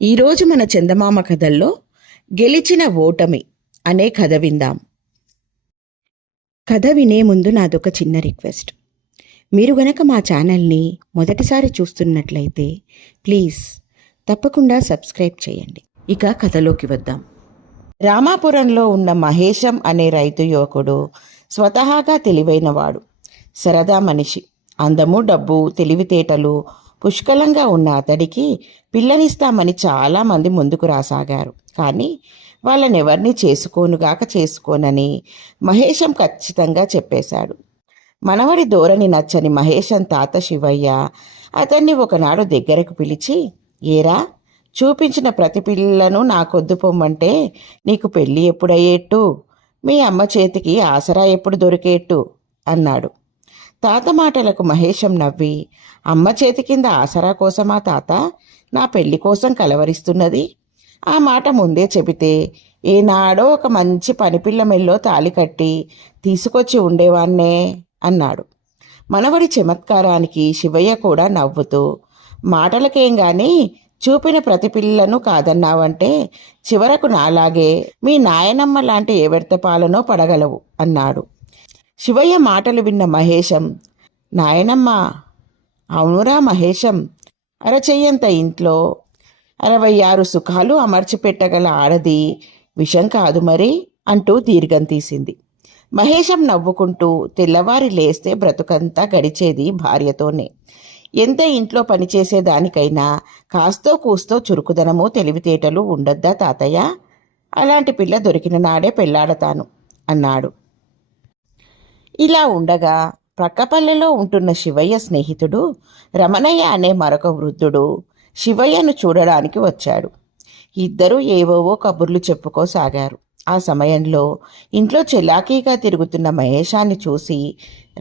ఈరోజు మన చందమామ కథల్లో గెలిచిన ఓటమి అనే కథ విందాం. కథ వినే ముందు నాదొక చిన్న రిక్వెస్ట్. మీరు గనక మా ఛానల్ని మొదటిసారి చూస్తున్నట్లయితే ప్లీజ్ తప్పకుండా సబ్స్క్రైబ్ చేయండి. ఇక కథలోకి వద్దాం. రామాపురంలో ఉన్న మహేశం అనే రైతు యువకుడు స్వతహాగా తెలివైనవాడు, సరదా మనిషి. అందము, డబ్బు, తెలివితేటలు పుష్కలంగా ఉన్న అతడికి పిల్లనిస్తామని చాలామంది ముందుకు రాసాగారు. కానీ వాళ్ళనెవరిని చేసుకోనని మహేశం ఖచ్చితంగా చెప్పేశాడు. మనవడి ధోరణి నచ్చని మహేశం తాత శివయ్య అతన్ని ఒకనాడు దగ్గరకు పిలిచి, ఏరా, చూపించిన ప్రతి పిల్లను నాకొద్దు పొమ్మంటే నీకు పెళ్ళి ఎప్పుడయ్యేట్టు, మీ అమ్మ చేతికి ఆసరా ఎప్పుడు దొరికేట్టు అన్నాడు. తాత మాటలకు మహేశం నవ్వి, అమ్మ చేతి కింద ఆసరా కోసమా తాత నా పెళ్లి కోసం కలవరిస్తున్నది? ఆ మాట ముందే చెబితే ఏనాడో ఒక మంచి పనిపిల్ల మెల్లో తాలి కట్టి తీసుకొచ్చి ఉండేవాన్నే అన్నాడు. మనవడి చమత్కారానికి శివయ్య కూడా నవ్వుతూ, మాటలకేం గాని చూపిన ప్రతి పిల్లను కాదన్నావంటే చివరకు నాలాగే మీ నాయనమ్మ లాంటి ఏవెర్తపాలనో పడగలవు అన్నాడు. శివయ్య మాటలు విన్న మహేశం, నాయనమ్మ? అవునురా మహేశం, అరచెయ్యంత ఇంట్లో 66 సుఖాలు అమర్చిపెట్టగల ఆడది విషం కాదు మరి అంటూ దీర్ఘం తీసింది. మహేశం నవ్వుకుంటూ, తెల్లవారి లేస్తే బ్రతుకంతా గడిచేది భార్యతోనే. ఎంత ఇంట్లో పనిచేసేదానికైనా కాస్తో కూస్తో చురుకుదనము, తెలివితేటలు ఉండొద్దా తాతయ్య? అలాంటి పిల్ల దొరికిన నాడే పెళ్లాడతాను అన్నాడు. ఇలా ఉండగా ప్రక్కపల్లెలో ఉంటున్న శివయ్య స్నేహితుడు రమణయ్య అనే మరొక వృద్ధుడు శివయ్యను చూడడానికి వచ్చాడు. ఇద్దరూ ఏవోవో కబుర్లు చెప్పుకోసాగారు. ఆ సమయంలో ఇంట్లో చెలాకీగా తిరుగుతున్న మహేశాన్ని చూసి,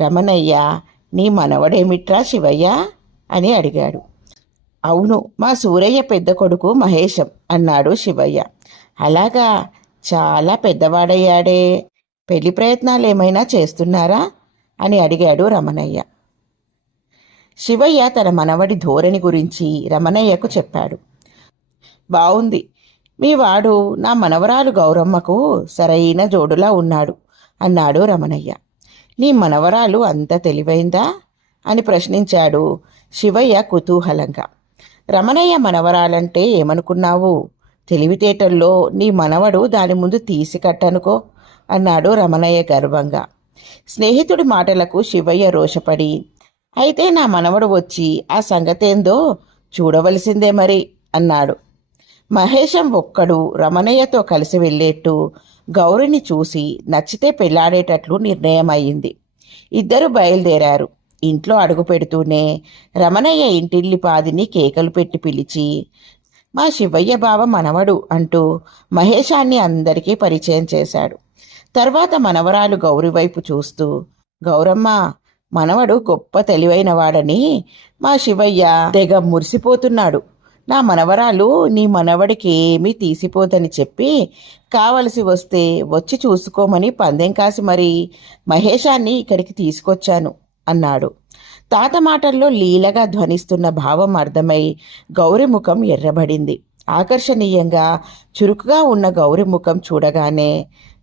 రమణయ్య, నీ మనవడేమిట్రా శివయ్య అని అడిగాడు. అవును, మా సూరయ్య పెద్ద కొడుకు మహేశం అన్నాడు శివయ్య. అలాగా, చాలా పెద్దవాడయ్యాడే, పెళ్లి ప్రయత్నాలు ఏమైనా చేస్తున్నారా అని అడిగాడు రమణయ్య. శివయ్య తన మనవడి ధోరణి గురించి రమణయ్యకు చెప్పాడు. బావుంది, మీ వాడు నా మనవరాలు గౌరమ్మకు సరైన జోడులా ఉన్నాడు అన్నాడు రమణయ్య. నీ మనవరాలు అంత తెలివైందా అని ప్రశ్నించాడు శివయ్య కుతూహలంగా. రమణయ్య మనవరాలంటే ఏమనుకున్నావు? తెలివితేటల్లో నీ మనవడు దాని ముందు తీసి కట్టనుకో అన్నాడు రమణయ్య గర్వంగా. స్నేహితుడి మాటలకు శివయ్య రోషపడి, అయితే నా మనవడు వచ్చి ఆ సంగతేందో చూడవలసిందే మరి అన్నాడు. మహేశం ఒక్కడు రమణయ్యతో కలిసి వెళ్ళేట్టు గౌరిని చూసి నచ్చితే పెళ్లాడేటట్లు నిర్ణయమయ్యింది. ఇద్దరు బయలుదేరారు. ఇంట్లో అడుగు పెడుతూనే రమణయ్య ఇంటిల్లిపాదిని కేకలు పెట్టి పిలిచి, మా శివయ్య బావ మనవడు అంటూ మహేశాన్ని అందరికీ పరిచయం చేశాడు. తర్వాత మనవరాలు గౌరి వైపు చూస్తూ, గౌరమ్మ, మనవడు గొప్ప తెలివైనవాడని మా శివయ్య తెగ మురిసిపోతున్నాడు. నా మనవరాలు నీ మనవడికి ఏమీ తీసిపోదని చెప్పి కావలసి వస్తే వచ్చి చూసుకోమని పందెం కాసి మరీ మహేశాన్ని ఇక్కడికి తీసుకొచ్చాను అన్నాడు. తాత మాటల్లో లీలగా ధ్వనిస్తున్న భావం అర్థమై గౌరి ముఖం ఎర్రబడింది. ఆకర్షణీయంగా చురుకుగా ఉన్న గౌరి ముఖం చూడగానే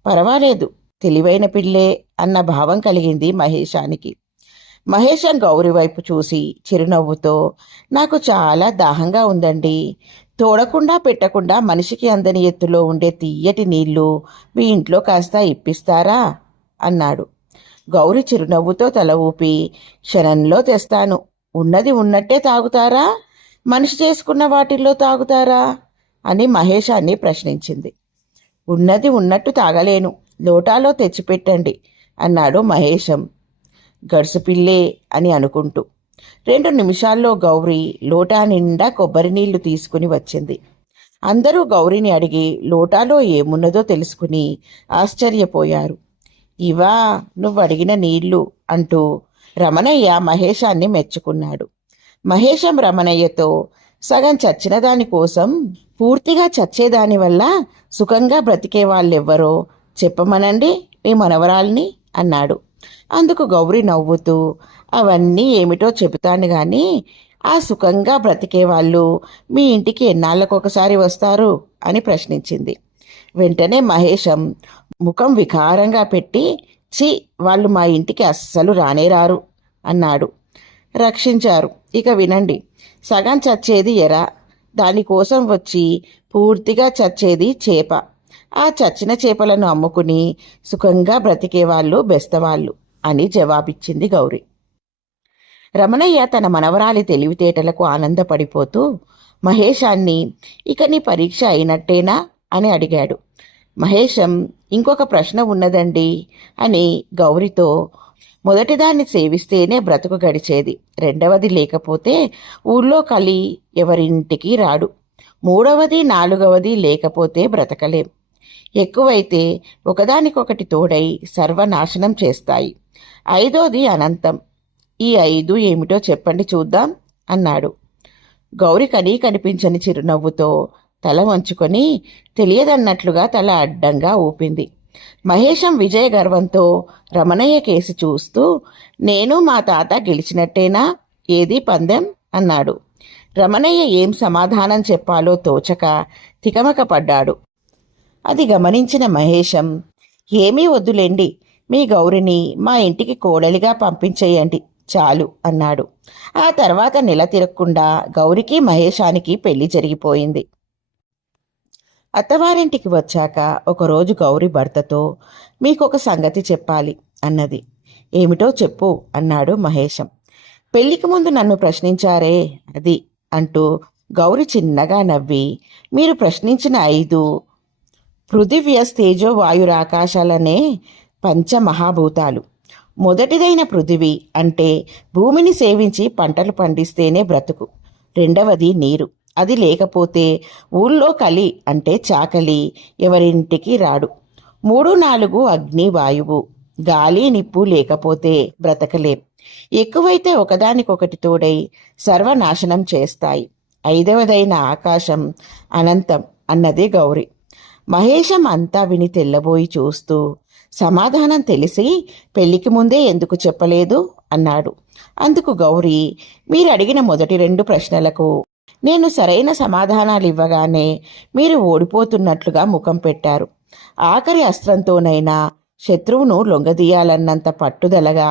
పర్వాలేదు, తెలివైన పిల్లే అన్న భావం కలిగింది మహేశానికి. మహేశం గౌరి వైపు చూసి చిరునవ్వుతో, నాకు చాలా దాహంగా ఉందండి, తోడకుండా పెట్టకుండా మనిషికి అందని ఎత్తులో ఉండే తీయటి నీళ్లు మీ ఇంట్లో కాస్త ఇప్పిస్తారా అన్నాడు. గౌరి చిరునవ్వుతో తల ఊపి, క్షణంలో తెస్తాను. ఉన్నది ఉన్నట్టే తాగుతారా, మనిషి చేసుకున్న వాటిల్లో తాగుతారా అని మహేశాన్ని ప్రశ్నించింది. ఉన్నది ఉన్నట్టు తాగలేను, లోటాలో తెచ్చిపెట్టండి అన్నాడు మహేశం గడుసుపిల్లే అని అనుకుంటూ. 2 నిమిషాల్లో గౌరి లోటా నిండా కొబ్బరి నీళ్లు తీసుకుని వచ్చింది. అందరూ గౌరిని అడిగి లోటాలో ఏమున్నదో తెలుసుకుని ఆశ్చర్యపోయారు. ఇవా నువ్వు అడిగిన నీళ్లు అంటూ రమణయ్య మహేశాన్ని మెచ్చుకున్నాడు. మహేశం రమణయ్యతో, సగం చచ్చిన దానికోసం పూర్తిగా చచ్చేదాని వల్ల సుఖంగా బ్రతికే వాళ్ళెవ్వరో చెప్పమనండి మీ మనవరాల్ని అన్నాడు. అందుకు గౌరి నవ్వుతూ, అవన్నీ ఏమిటో చెబుతాను గాని ఆ సుఖంగా బ్రతికే వాళ్ళు మీ ఇంటికి ఎన్నాళ్ళకొకసారి వస్తారు అని ప్రశ్నించింది. వెంటనే మహేశం ముఖం వికారంగా పెట్టి, ఛీ, వాళ్ళు మా ఇంటికి అస్సలు రానేరారు అన్నాడు. రక్షించారు. ఇక వినండి. సగం చచ్చేది ఎర, దానికోసం వచ్చి పూర్తిగా చచ్చేది చేప. ఆ చచ్చిన చేపలను అమ్ముకుని సుఖంగా బ్రతికేవాళ్ళు బెస్తవాళ్ళు అని జవాబిచ్చింది గౌరి. రమణయ్య తన మనవరాలి తెలివితేటలకు ఆనందపడిపోతూ మహేశాన్ని, ఇక నీ పరీక్ష అయినట్టేనా అని అడిగాడు. మహేశం, ఇంకొక ప్రశ్న ఉన్నదండి అని గౌరితో, మొదటిదాన్ని సేవిస్తేనే బ్రతుకు గడిచేది, రెండవది లేకపోతే ఊళ్ళో కలి ఎవరింటికి రాడు, మూడవది నాలుగవది లేకపోతే బ్రతకలేం, ఎక్కువైతే ఒకదానికొకటి తోడై సర్వనాశనం చేస్తాయి, ఐదోది అనంతం. ఈ ఐదు ఏమిటో చెప్పండి చూద్దాం అన్నాడు. గౌరి కనిపించని చిరునవ్వుతో తల వంచుకొని తెలియదన్నట్లుగా తల అడ్డంగా ఊపింది. మహేశం విజయ గర్వంతో రమణయ్య కేసి చూస్తూ, నేను మా తాత గెలిచినట్టేనా, ఏది పందెం అన్నాడు. రమణయ్య ఏం సమాధానం చెప్పాలో తోచక తికమక పడ్డాడు. అది గమనించిన మహేశం, ఏమీ వద్దులేండి, మీ గౌరిని మా ఇంటికి కోడలిగా పంపించేయండి చాలు అన్నాడు. ఆ తర్వాత నెల తిరగకుండా గౌరికి మహేశానికి పెళ్లి జరిగిపోయింది. అత్తవారింటికి వచ్చాక ఒకరోజు గౌరి భర్తతో, మీకొక సంగతి చెప్పాలి అన్నది. ఏమిటో చెప్పు అన్నాడు మహేశం. పెళ్లికి ముందు నన్ను ప్రశ్నించారే అది అంటూ గౌరి చిన్నగా నవ్వి, మీరు ప్రశ్నించిన 5 పృథివ్య తేజో వాయురాకాశాలనే పంచమహాభూతాలు. మొదటిదైన పృథివీ అంటే భూమిని సేవించి పంటలు పండిస్తేనే బ్రతుకు, రెండవది నీరు, అది లేకపోతే ఊళ్ళో కలి అంటే చాకలి ఎవరింటికి రాడు, 3, 4 అగ్ని వాయువు, గాలి నిప్పు లేకపోతే బ్రతకలేం, ఎక్కువైతే ఒకదానికొకటి తోడై సర్వనాశనం చేస్తాయి, ఐదవదైన ఆకాశం అనంతం అన్నది గౌరి. మహేశం అంతా విని తెల్లబోయి చూస్తూ, సమాధానం తెలిసి పెళ్లికి ముందే ఎందుకు చెప్పలేదు అన్నాడు. అందుకు గౌరి, మీరు అడిగిన మొదటి 2 ప్రశ్నలకు నేను సరైన సమాధానాలు ఇవ్వగానే మీరు ఓడిపోతున్నట్లుగా ముఖం పెట్టారు. ఆఖరి అస్త్రంతోనైనా శత్రువును లొంగదీయాలన్నంత పట్టుదలగా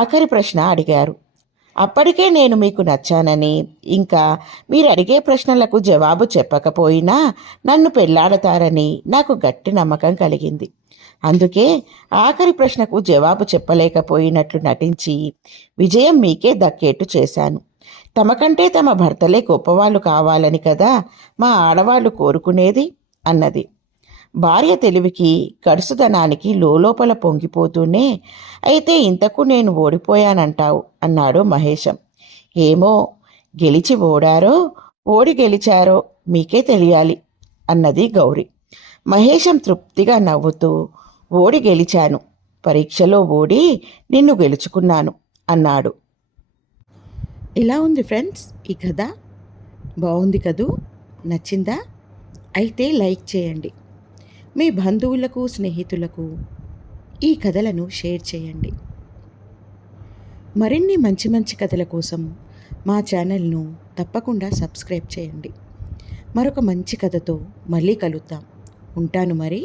ఆఖరి ప్రశ్న అడిగారు. అప్పటికే నేను మీకు నచ్చానని, ఇంకా మీరు అడిగే ప్రశ్నలకు జవాబు చెప్పకపోయినా నన్ను పెళ్లాడతారని నాకు గట్టి నమ్మకం కలిగింది. అందుకే ఆఖరి ప్రశ్నకు జవాబు చెప్పలేకపోయినట్లు నటించి విజయం మీకే దక్కేట్టు చేశాను. తమకంటే తమ భర్తలే గొప్పవాళ్ళు కావాలని కదా మా ఆడవాళ్ళు కోరుకునేది అన్నది. భార్య తెలివికి కడుసుదనానికి లోపల పొంగిపోతూనే, అయితే ఇంతకు నేను ఓడిపోయానంటావు అన్నాడు మహేశం. ఏమో, గెలిచి ఓడారో ఓడి గెలిచారో మీకే తెలియాలి అన్నది గౌరి. మహేశం తృప్తిగా నవ్వుతూ, ఓడి గెలిచాను, పరీక్షలో ఓడి నిన్ను గెలుచుకున్నాను అన్నాడు. ఇలా ఉంది ఫ్రెండ్స్ ఈ కథ. బాగుంది కదూ? నచ్చిందా? అయితే లైక్ చేయండి. మీ బంధువులకు, స్నేహితులకు ఈ కథలను షేర్ చేయండి. మరిన్ని మంచి మంచి కథల కోసం మా ఛానల్ను తప్పకుండా సబ్స్క్రైబ్ చేయండి. మరొక మంచి కథతో మళ్ళీ కలుద్దాం. ఉంటాను మరి.